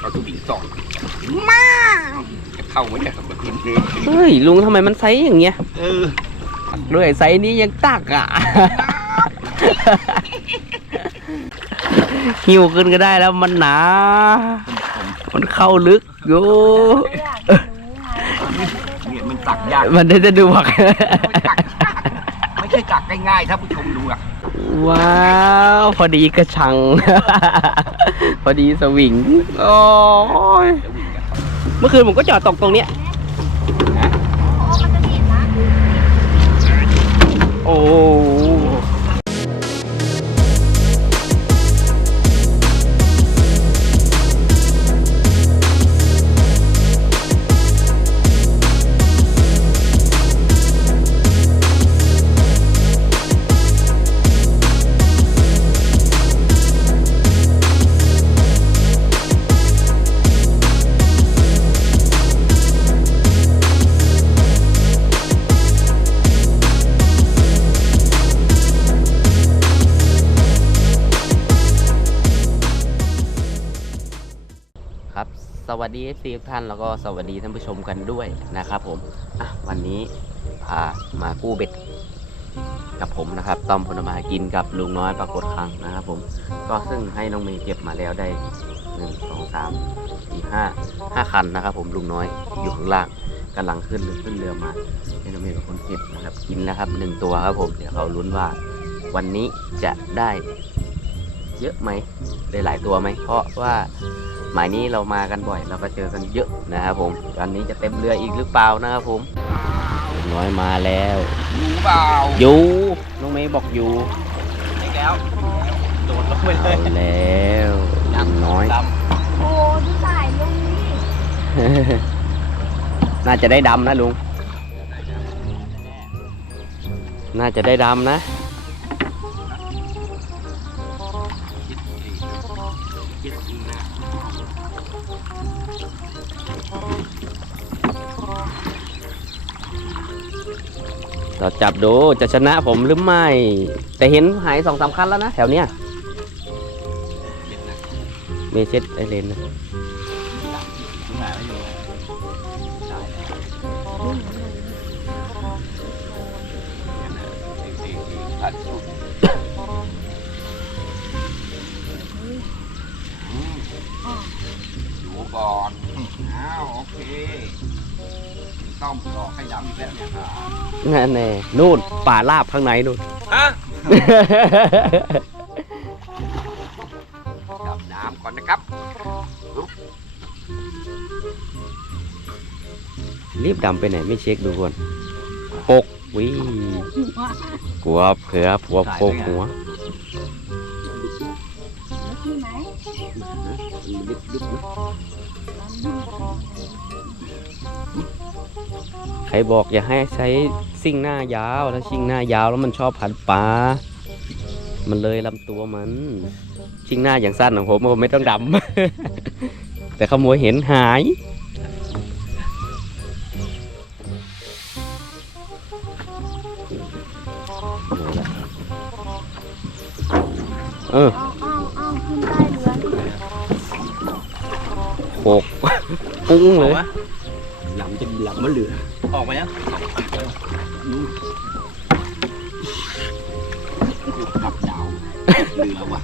เอาตัวบิงสองมาจะเข้าไหมเนี่ยแบบนี้เฮ้ยลุงทำไมมันไซส์อย่างเงี้ยเออด้วยไซส์นี้ยังตักอะหิวขึ้นก็ได้แล้วมันหนา มันเข้าลึกอยู่เนี่ยมันตักยากมันได้จะดูผักไม่ใช่ตักง่ายๆถ้าผู้ชมดูอะ ว้าว พอดีกระชัง พอดีสวิงโอ้ยจะวิ่งกันเมื่อคืนผมก็จอดตกตรงเนี้ยโอ้ สดีซีทุกท่านแล้วก็สวัสดีท่านผู้ชมกันด้วยนะครับผมอะวันนี้พามากู้เบ็ดกับผมนะครับต้อมพลมากินกับลุงน้อยปรากฏครั้งนะครับผมก็ซึ่งให้น้องเมย์เก็บมาแล้วได้หนึ่งสองสามสี่ห้าห้าคันนะครับ ผมลุงน้อยอยู่ข้างล่างกำลังขึ้นขึ้นเรือมาให้น้องเมย์เป็นคนเก็บนะครับกินแล้วครับหนึ่งตัวครับผมเดี๋ยวเขาลุ้นว่า วันนี้จะได้เยอะไหมได้หลายตัวไหมเพราะว่า หมายนี้เรามากันบ่อยเราก็เจอกันเยอะนะครับผมวันนี้จะเต็มเรืออีกหรือเปล่านะครับผมลุงน้อยมาแล้วรู้เปล่าอยู่น้องเมย์บอกอยู่ไม่แล้วโดดลงไปเลเอายแล้วลุงน้อยดโอ้ดูสายลุงนี่น่าจะได้ดำนะลุง น่าจะได้ดำนะ เราจับดูจะชนะผมหรือไม่ แต่เห็นหายสองสามคันแล้วนะแถวเนี้ยเย็นนะเมเช็ดไอเลนนะตรงไหนไม่อยู่ใช่แล้วเนี่ยนะเด็กๆพัดสุดอืมดูก่อนอ้าวโอเค ต้องรอให้ดำอีกแล้วเนี่ยครับนั่นแน่นู่นป่าลาบข้างในนู่น ฮะดับน้ำก่อนนะครับรีบดำไปไหนไม่เช็คดูก่อนหกวิกลัวเผื่อผัวโปกหัวที่ไหน ใครบอกอย่าให้ใช้ซิ่งหน้ายาวถ้าซิ่งหน้ายาวแล้วมันชอบผันปลามันเลยลำตัวมันชิ่งหน้าอย่างสั้นของผมผมไม่ต้องดำ แต่ขโมยเห็นหาย เออเอาเอาเอาขึ้นได้เรือนี่โขกปุ้งเลยหลังจะหลัง มันเหลือ ออกมายังขับดาวเรือว่ะ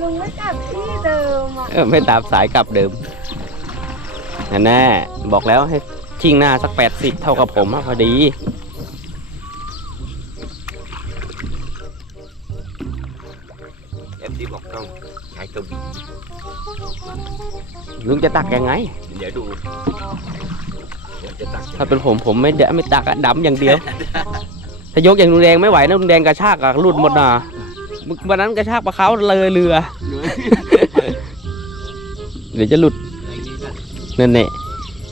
ลุงไม่กลับที่เดิมอะเออไม่ตามสายกลับเดิมนั่นแน่บอกแล้วให้ชิ่งหน้าสักแปดสิบเท่ากับผมอะพอดี ลุงจะตักยังไง เดี๋ยวดูเดี๋ยวจะตักถ้าเป็นผมผมไม่เดะไม่ตักอะดำอย่างเดียว ถ้ายกอย่างลุงแดงไม่ไหวนะลุงแดงกระชากอะหลุดหมดนะวันนั้นกระชากปลาเขาเลยเรือ เดี๋ยวจะหลุดนั่นแน่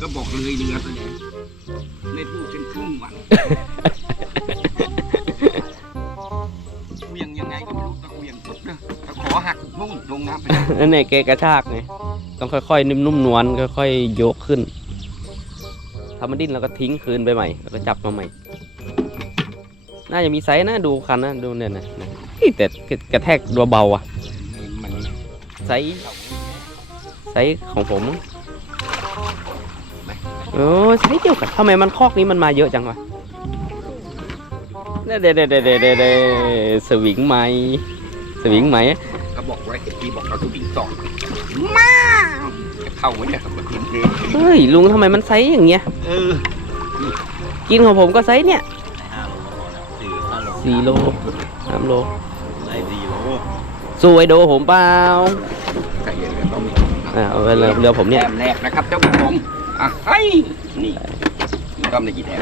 ก็บอกเลยเรือตัวเนี้ยไม่พูดกันครึ่งวันเวียงยังไงก็ไม่รู้ตะเวียงปุ๊บนะตะขอหักนุ่งลงน้ำไปแล้วนั่นแน่แกกระชากไง ต้องค่อยๆนิ่มนุ่มนวลค่อยๆยกขึ้นถ้ามันดิ้นเราก็ทิ้งคืนไปใหม่แล้วก็จับมาใหม่ น่าจะมีไซส์นะดูคันนะดูเนี่ยนะนะแต่กระแทกตัวเบาอะไซส์ไซส์ของผมโอ้ไซส์เดียวกันทำไมมันคอกนี้มันมาเยอะจังวะเด้เด้เดเดเดเดดสวิงไหมสวิงไหมเขาบอกไว้เห็นพี่บอกเราสวิงต่อ มาจะเข้าไหมเนี่ยครับเมื่อคืนนี้เฮ้ยลุงทำไมมันไซส์อย่างเงี้ยเออกินของผมก็ไซส์เนี่ยห้าโลสี่ห้าโลสี่โลสามโลไอ้สี่โลสู้ไอโดผมเปล่าใส่เยอะต้องมีอ่าเอาเรือเรือผมเนี่ยแต้มแรกนะครับเจ้าผู้ชมอะให้นี่นี่ต้อมได้กี่แต้ม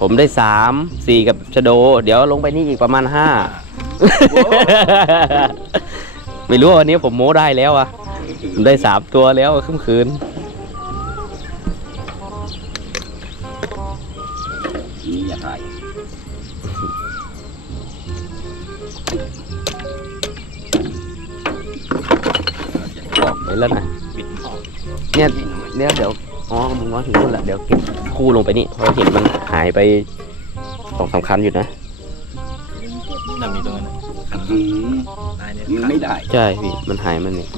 ผมได้สามสี่กับชะโด เดี๋ยวลงไปนี่อีกประมาณห้าไม่รู้ว่าวันนี้ผมโม้ได้แล้วอะผม ได้สามตัวแล้วขึ้นคืนนี่อย่าถ่ายบอกไปแล้วนะบิดออกเนี่ยเนี่ยเดี๋ยวอ๋อมึงว่าถึงนู่นแหละเดี๋ยวเก็บคู่ลงไปนี่เพราะเห็นมันหายไปสองสามคันอยู่นะน่ามีตรงนั้นนะขันอืมตายเนี่ยมันไม่ได้ ใช่พี่มันหายมันนี่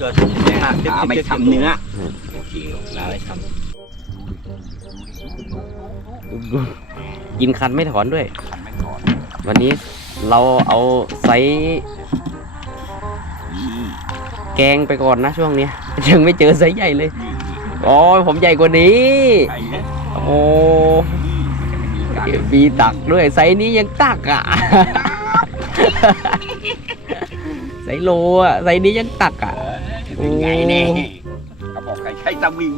นู้นก็ขาขาไม่ทำเนื้อโอเคลาไม่ทกินคันไม่ถอนด้วย วันนี้เราเอาไซส์แกงไปก่อนนะช่วงนี้ยังไม่เจอไซส์ใหญ่เลยอ๋อผมใหญ่กว่านี้ไอ้ยโอ้นี่มันจะไม่มีการมีตักด้วยไซส์นี้ยังตักอะไซส์โลอะไซส์นี้ยังตักอะ เป็นไงเนี่ยเขาบอกใครใช้สวิง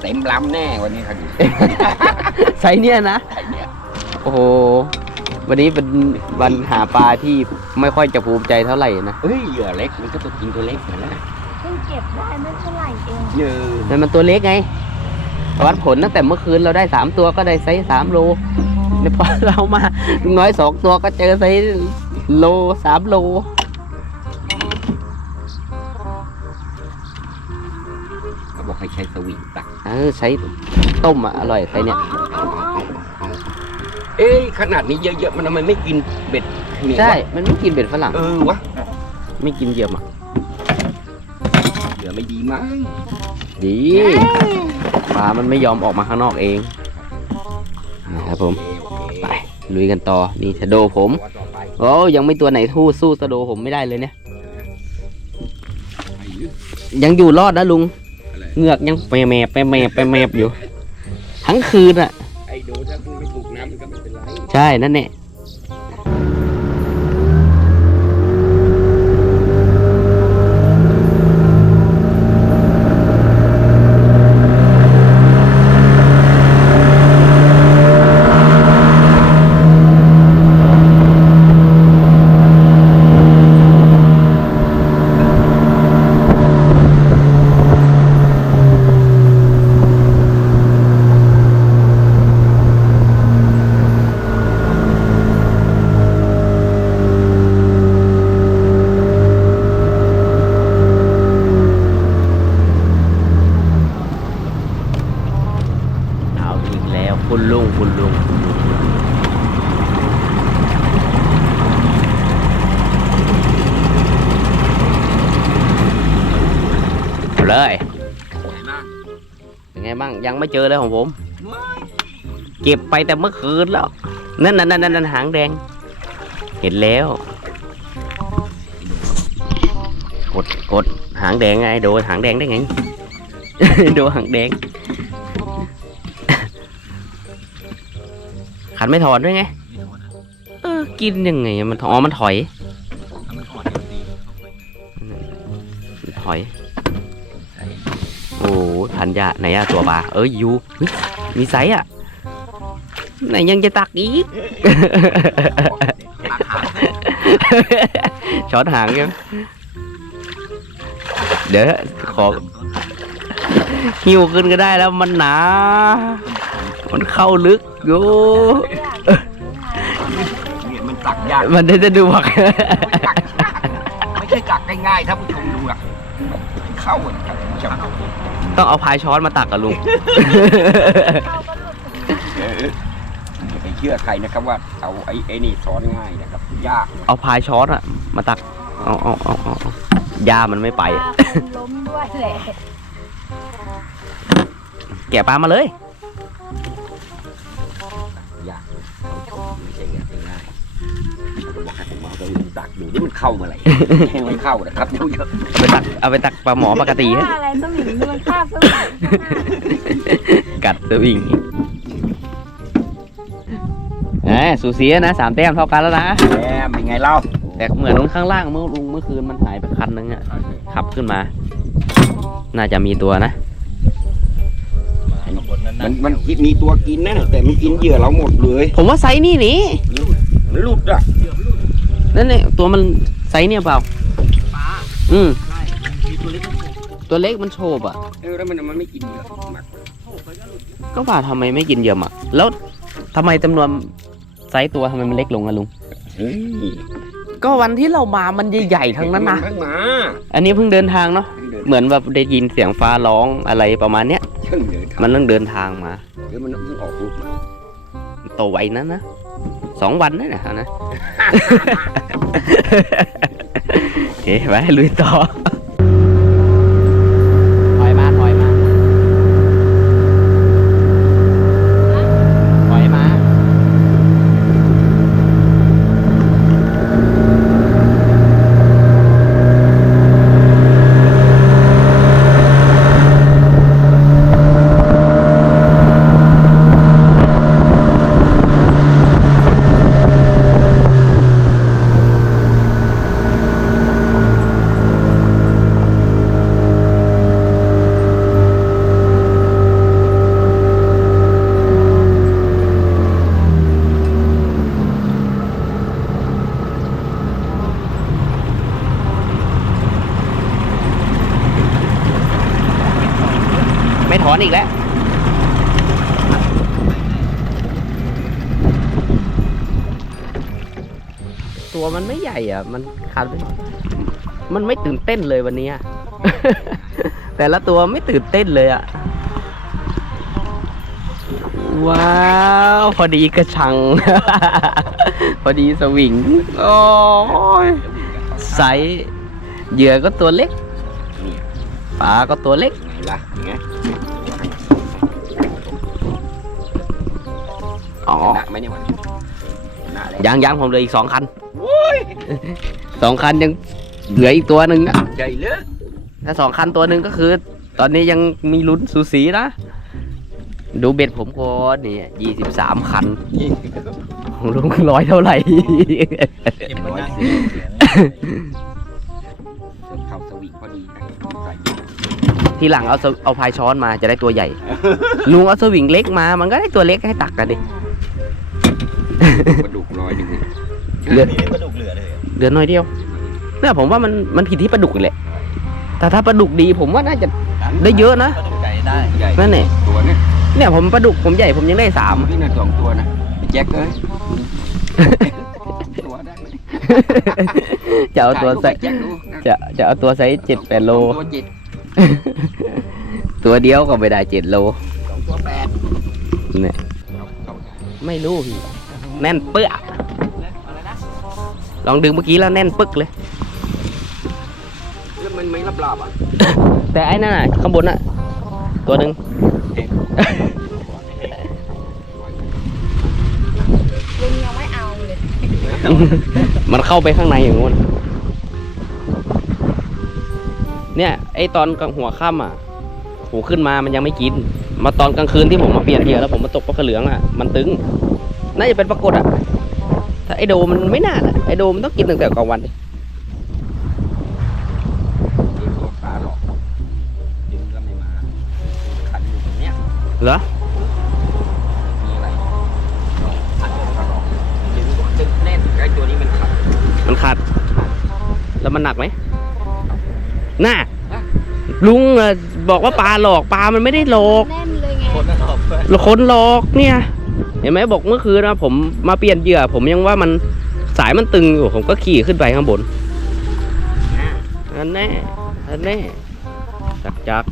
เต็มลำแน่วันนี้ครับไซส์เนี้ยนะ ไอ้เนี่ยโอ้โห วันนี้เป็นวันหาปลาที่ไม่ค่อยจะภูมิใจเท่าไหร่นะเฮ้ยเหยื่อเล็กมันก็ต้องกินตัวเล็กเหมือนกันนะเพิ่งเก็บได้ไม่เท่าไหร่เอง เยอะแต่มันตัวเล็กไงวัดผลตั้งแต่เมื่อคืนเราได้สามตัวก็ได้ไซส์สามโลเนี่ยพอเรามาน้อยสองตัวก็เจอไซส์โลสามโล ออใช้ต้มอะอร่อยไซส์เนี้ยเอ้ยขนาดนี้เยอะๆมันทำไมไม่กินเบ็ดเหนียววะใช่ มันไม่กินเบ็ดฝรั่ง เออวะไม่กินเหยื่อหมักเหยื่อไม่ดีมั้งดีปลามันไม่ยอมออกมาข้างนอกเองนะครับผม โอเคไป ลุยกันต่อ นี่ชะโดผม ตัวต่อไปโอ้ยังไม่ตัวไหนทู่สู้ชะโดผมไม่ได้เลยเนี่ยไอ้ลึกยังอยู่รอดนะลุงอะไร เงือกยังแมแมบแปแมบแปแมบอยู่ ทั้งคืนอะ ไอ้โดถ้าคุณไม่ถูกน้ำมันก็ไม่เป็นไร ใช่นั่นแหละเอาอีกแล้ว คุณลุงคุณลุงเอาเลย เป็นไงบ้าง ยัง ไม่เจอเลยของผม เก็บไปแต่เมื่อคืนแล้ว นั่นนั่นนั่นนั่นหางแดง เห็นแล้ว กดกดหางแดงไงโดนหางแดงได้ไง โดนหางแดง ขันไม่ถอนด้วยไงำไม่โดนนะเออ กินยังไงอะมันถอ๋อมันถอยถ้ามันอ่อนเดี๋ย ทันยาไหนอะตัวปลาเอ้ยยูมีไซอะไหนยังจะตักอีกช้อนหางใช่ไหมเดี๋ยวขอหิวขึ้นก็ได้แล้วมันหนา มันเข้าลึกโยเนี่มันตักยาก มันได้จะดูว่าตักไม่ใช่ตักง่ายๆถ้าผู้ชมดูอะเข้าอะ ต้องเอาพายช้อนมาตักกับลุง อย่าไปเชื่อใครนะครับว่าเอาไอ้ไอ้นี่สอนง่ายนะครับ ยากเอาพายช้อนอะมาตัก เอาเอาเอาเอาเอายามันไม่ไป ปลาคงล้มด้วยแหละ แกะปลามาเลย นี่มันเข้าเมื่อไหร่ไม่เข้านะครับดูเยอะเอาไปตักเอาไปตักปลาหมอปกติฮะว่าอะไรต้องหนีนี่มันคาบสมัยกัดสวิงแหมสูสีนะสามแต้มเท่ากันแล้วนะแหมเป็นไงเล่าแต่เหมือนข้างล่างเมื่อลุงเมื่อคืนมันหายไปคันนึงอะขับขึ้นมา น่าจะมีตัวนะมาข้างบนนั้นมันมันกินมีตัวกินนะแต่มันกินเหยื่อเราหมดเลยผมว่าไซส์นี่นี่มันหลุดอะ นั่นเนี่ยตัวมันไซส์เนี่ยเปล่าปลาอืมใช่มีตัวเล็กมันโผล่ตัวเล็กมันโฉบอะเออแล้วมันมันไม่กินเหยื่อหมักก็ว่าทำไมไม่กินเหยื่อหมักแล้วทำไมจำนวนไซส์ตัวทำไมมันเล็กลงอะลุง เฮ้ยก็วันที่เรามามันใหญ่ๆทั้งนั้นนะ เพิ่งมาอันนี้เพิ่งเดินทางเนาะ เพิ่งเดินเหมือนแบบได้ยินเสียงฟ้าร้องอะไรประมาณเนี้ย เพิ่งเดินมันเรื่องเดินทางมา เดี๋ยวมันเพิ่งออกลูกมา โตไวนั้นนะ สองวันนั่นนะนะ โอเคไปลุยต่อถอยมาถอยมาถอยมา ไม่ถอนอีกแล้ว ตัวมันไม่ใหญ่อะ มันขาดไปหน่อยมันไม่ตื่นเต้นเลยวันนี้อะแต่ละตัวไม่ตื่นเต้นเลยอะ ว้าว พอดีกระชัง พอดีสวิง โอ้ยไซส์เหยื่อก็ตัวเล็กปลาก็ตัวเล็กไงล่ะไงอ๋อหนักไหมเนี่ยวันหนักเลยยังยังผมเหลืออีกสองคัน สองคันยังเหลืออีกตัวหนึ่งอะใหญ่เลยถ้าสองคันตัวหนึ่งก็คือ ตอนนี้ยังมีลุ้นสูสีนะ ดูเบ็ดผมก่อนนี่ยี่สิบสามคันของลุงร้อยเท่าไหร่เก็บมันนั่งเข้าสวิงพอดีนะใส่ทีหลังเอาสเอาพายช้อนมาจะได้ตัวใหญ่ ลุงเอาสวิงเล็กมา มันก็ได้ตัวเล็กให้ตักกันดิกระดูกร้อยหนึ่ง เหลือนี่ปลาดุกเหลือเลยเหรอเหลือน้อยเดียวเนี่ยผมว่ามันมันผิดที่ปลาดุกอีกแหละแต่ถ้าปลาดุกดีผมว่าน่าจะได้เยอะนะปลาดุกไก่ได้ใหญ่นั่นเนี่ยตัวเนี่ยเนี่ยผมปลาดุกผมใหญ่ผมยังได้สามที่น่ะสองตัวนะไอ้แจ็คเอ้ยตัวได้ไหมจะเอาตัวใส่ถ่ายรูปให้แจ็คดูนะจะจะเอาตัวไซส์เจ็ดแปดโลสองตัวเจ็ดตัวเดียวก็ไม่ได้เจ็ดโลสองตัวแปดเนี่ยเอาเข้าได้ไม่รู้พี่แน่นเปื้อ ลองดึงเมื่อกี้แล้วแน่นปึกเลย แล้วมันไม่รับลาบอะแต่ไอ้นั่นน่ะข้างบนน่ะ ตัวหนึ่ง ลุงยังไม่เอาเลยมันเข้าไปข้างในอย่างงู้นเนี่ย ไอตอนกลางหัวค่ำอะหูขึ้นมามันยังไม่กิน มาตอนกลางคืนที่ผมมาเปลี่ยนเหยื่อแล้วผมมาตกปลากระเหลืองอะ มันตึง น่าจะเป็นปรากฏอะถ้า ไอโดมันไม่น่านะไอโดมันต้องกินตั้งแต่กลางวันดิดึงตัวปลาหรอกดึงก็ไม่มาขันอยู่ตรงเนี้ยเหรอมีอะไรขันอยู่ตลอดดึงก็ดึงแน่นไอ้ตัวนี้มันขัดมันขาด แล้วมันหนักไหมน่าลุงเอ่อบอกว่าปลาหลอกปลามันไม่ได้หลอก แน่นเลยไงคนนั่นออกไปคนหลอกเนี่ย เห็นไหมบอกเมื่อคืนนะผมมาเปลี่ยนเหยื่อ ผมยังว่ามันสายมันตึงอยู่ผมก็ขี่ขึ้นไปข้างบนอันแน่อันแน่จักจัก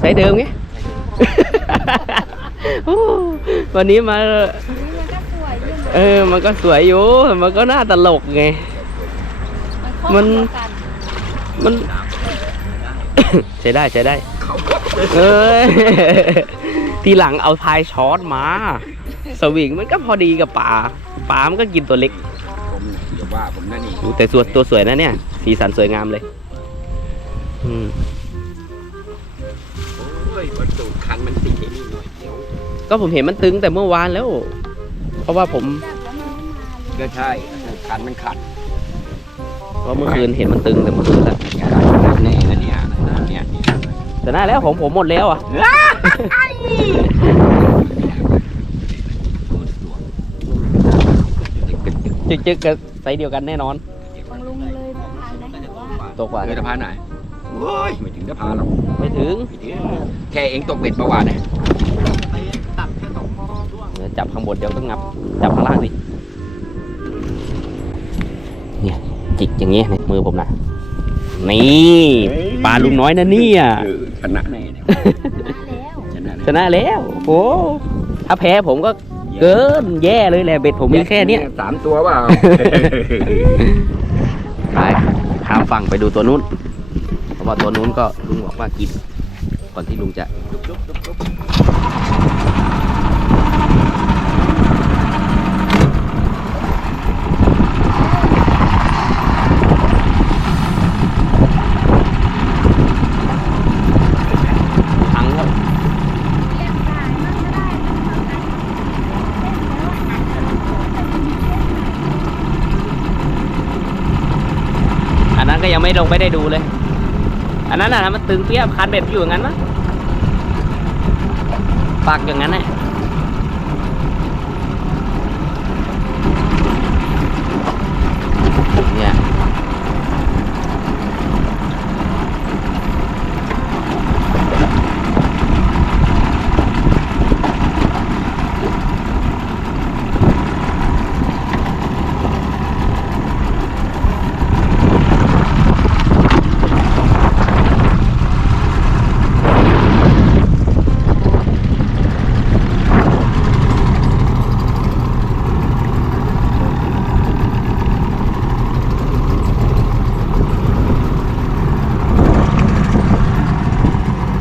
ใส่เดิมไงโอ้วันนี้มานี่มันก็เออ มันก็สวยอยู่ มันก็น่าตลกไง มัมันนครบเดียวกันมันใช้ได้ใช้ได้ เอ้ย ทีหลังเอาพายช้อนมา สวิงมันก็พอดีกับปลาปลามันก็กินตัวเล็กผมเดี๋ยวว่าผมนั่นนี่อู้แต่ตัวตัวสวยนะเนี่ย สีสันสวยงามเลยอืมโอ้ยบรรจุคันมันติดไอ้นี่หน่อยเดี๋ยวก็ผมเห็นมันตึงแต่เมื่อวานแล้ว เพราะว่าผมจับแล้วมันไม่มาเลยก็ใช่คันมันขัดเพราะเมื่อคืนเห็นมันตึงแต่เมื่อคืนแล้วแน่นะเนี่ยเนี่ย แต่น่าแล้วของผมหมดแล้วอะจึกจึกๆกับไซส์เดียวกันแน่นอน ของลุงเลยสะพานนะหรือว่าตกกว่าเรือสะพานไหนโอ้ยไม่ถึงสะพานหรอกไม่ถึงไม่ถึงแค่เองตกเบ็ดประวัติเนี่ยไปตัดแค่สองช่วงเดี๋ยวจับข้างบนเดี๋ยวต้องงับ จับข้างล่างสิเนี่ยจิกอย่างเงี้ยในมือผมนะนี่ปลาลุงน้อยนะเนี่ย เออ ชนะแน่เนี่ยมาแล้วชนะแน่ชนะแล้วโอ้ถ้าแพ้ผมก็เกินแย่เลยแหละเบ็ดผมมีแค่เนี้ยสามตัวเปล่าไปข้ามฝั่งไปดูตัวนู้นเพราะว่าตัวนู้นก็ลุงบอกว่ากินก่อนที่ลุงจะ ทั้งแล้ว เรียกขายมันก็ได้ทั้งสองอั นั้นก็ยังไม่ลงไม่ได้ดูเลย อันนั้นอะมันตึงเปียบคันเบ็ดอยู่อย่างนั้นมะปักอย่างนั้นน่ะย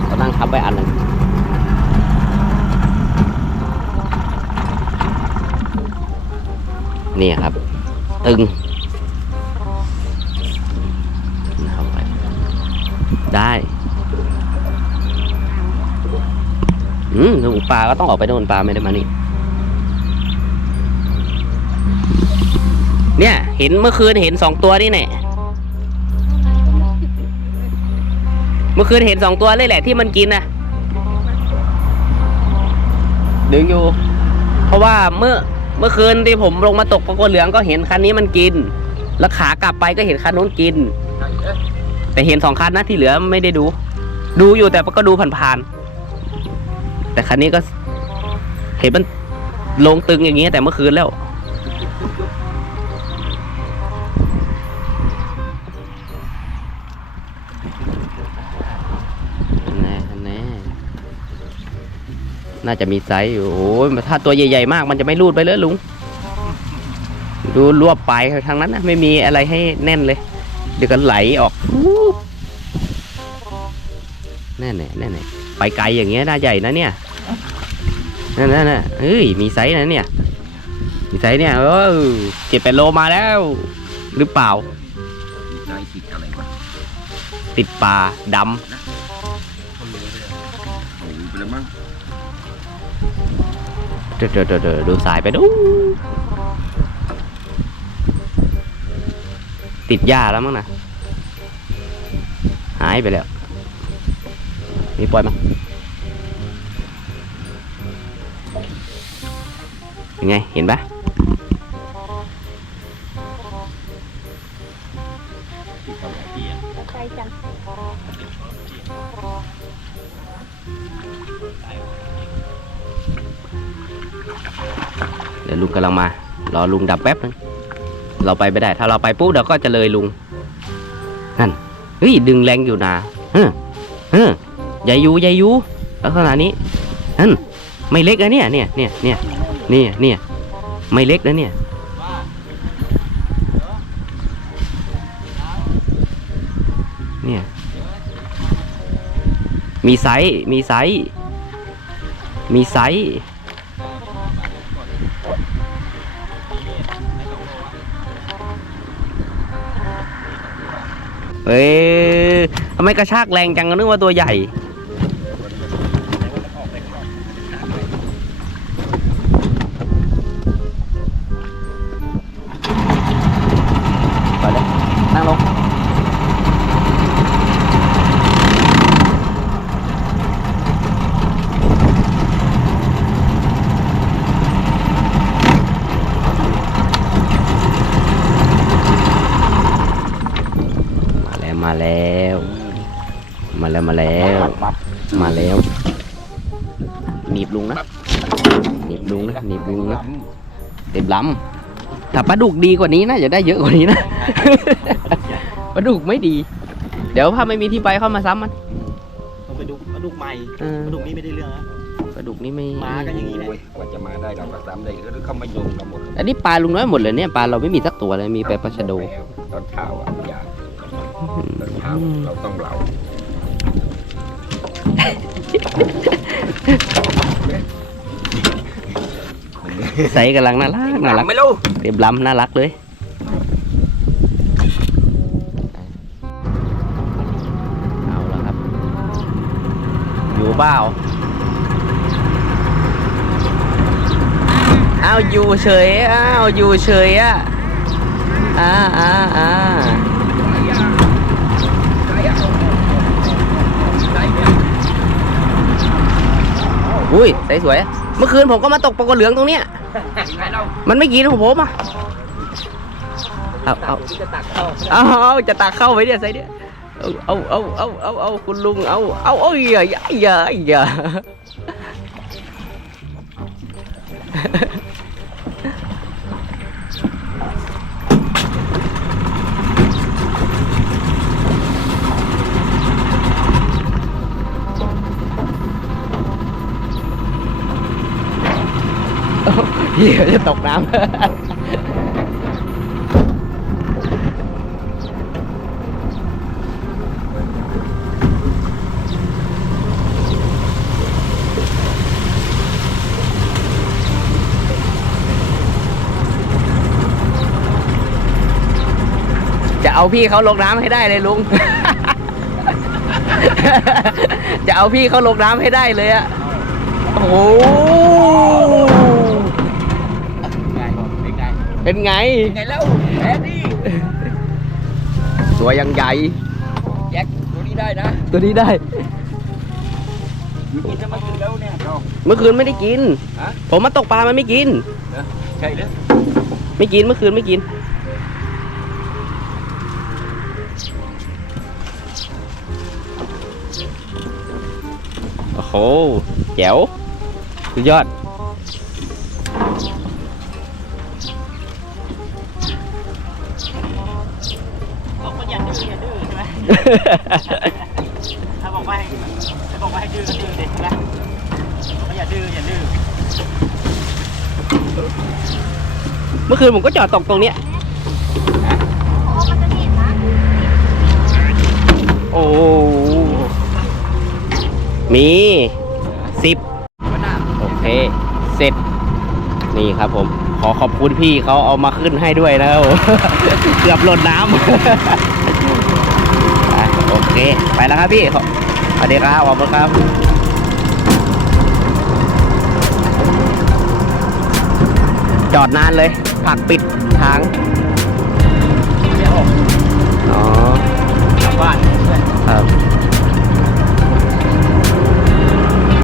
เรานั่งทับ ไว้อันนึงนี่ครับ ตึงเข้าไปได้อืมดูปลาก็ต้องออกไปโดนปลาไม่ได้มานี่เนี่ย เห็นเมื่อคืนเห็นสองตัวนี่แน่เมื่อคืนเห็นสองตัวเลยแหละที่มันกินนะดึงอยู่ เพราะว่าเมื่อเมื่อคืนที่ผมลงมาตกปลากดเหลืองก็เห็นคันนี้มันกิน แล้วขากลับไปก็เห็นคันนู้นกิน แต่เห็นสองคันนะที่เหลือไม่ได้ดู ดูอยู่แต่ก็ดูผ่านๆแต่คันนี้ก็เห็นมันลงตึงอย่างเงี้ยแต่เมื่อคืนแล้ว น่าจะมีไซส์อยู่โอ้ยถ้าตัวใหญ่ๆมากมันจะไม่รูดไปเลยลุง ดูรวบไปทางนั้นนะไม่มีอะไรให้แน่นเลย เดี๋ยวก็ไหลออกฟูบแน่แน่แน่แน่ไปไกลอย่างเงี้ยน่าใหญ่นะเนี่ยนั่นนั่นน่ะเฮ้ยมีไซส์นะเนี่ย มีไซส์เนี่ยเออเจ็ดแปดโลมาแล้ว หรือเปล่าใจติดอะไรวะติดปลาดโอ้ย ไปแล้วมั้งเดี๋ยวเดี๋ยวเดี๋ยวเดี๋ยวดูสายไปดู ติดหญ้าแล้วมั้งนะหายไปแล้วมีปล่อยมั้ยยังไงเห็นปะ ลุงกำลังมา รอลุงดับแป๊บนึงเราไปไม่ได้ ถ้าเราไปปุ๊บเดี๋ยวก็จะเลยลุง นั่น เฮ้ย ดึงแรงอยู่นะเฮ้อเฮ้อใหญ่ยูใหญ่ยูลักษณะนี้นั่นไม่เล็กอะเนี่ย เนี่ย เนี่ย เนี่ย เนี่ย เนี่ย ไม่เล็กนะเนี่ยเนี่ยมีไซส์มีไซส์มีไซส์ เอ้ยทำไมกระชากแรงจังก็นึกว่าตัวใหญ่ ต็มลำถ้าปลาดุกดีกว่านี้นะจะได้เยอะกว่านี้นะปลาดุกไม่ดี เดี๋ยวถ้าไม่มีที่ไปเข้ามาซ้ำมันต้องไปดูปลาดุกใหม่เออปลาดุกนี้ไม่ได้เรื่องนะปลาดุกนี่ไม่มากันอย่างนี้แหละโอ้ยกว่าจะมาได้เราก็ซ้ำได้ก็เข้ามาโยงกันหมดอันนี้ปลาลุงน้อยหมดเลยเนี่ยปลาเราไม่มีสักตัวเลยมีแต่ปลาชะโดตอนเช้าอะอย่าตอนเช้าเราต้องเหลา ใส่กำลังน่ารักน่ารักไม่รู้เต็มลำน่ารักเลยเอาแล้วครับ อยู่เปล่าอ้าวอยู่เฉยอ้าวอยู่เฉยอะอ่าอ่าอ่าอุ้ยใสสวยเมื่อคืนผมก็มาตกปลากระเหลืองตรงเนี้ย มันไม่กินของผมอะเอาเอาจะตักเข้าเอาเอาจะตักเข้าไปเนี่ยใส่เนี่ยเอาเอาเอาเอาเอาเอาคุณลุงเอาเอาโอาอย่าอย่าอย่า อย่เหี้ยจะตกน้ำ จะเอาพี่เขาลงน้ำให้ได้เลยลุง จะเอาพี่เขาลงน้ำให้ได้เลยอะโอ้โห เป็นไงเป็นไงเป็นไง ไงแล้วแพ้ดิตัวยังใหญ่ แจ็คตัวนี้ได้นะตัวนี้ได้กินจะมากินแล้วเนี่ยเมื่อคืนไม่ได้กิน ฮะ ผมมาตกปลามันไม่กิน ใช่เลยไม่กินเมื่อคืนไม่กิน โอ้โหแจ๋วสุดยอด ถ้าบอกว่าให้ถ้าบอกว่าให้ดื้อก็ดื้อเด็กใช่ไหมบอกว่าอย่าดื้ออย่าดื้อเมื่อคืนผมก็จอดตกตรงเนี้ย โอ้มีสิบโอเค เสร็จ นี่ครับผม ขอขอบคุณพี่เขาเอามาขึ้นให้ด้วยนะครับเกือบหล่นน้ำ คไปแล้วครับพี่สวัสดีครับขอบคุณครับจอดนานเลยผักปิดทางอ๋อ กลับบ้าน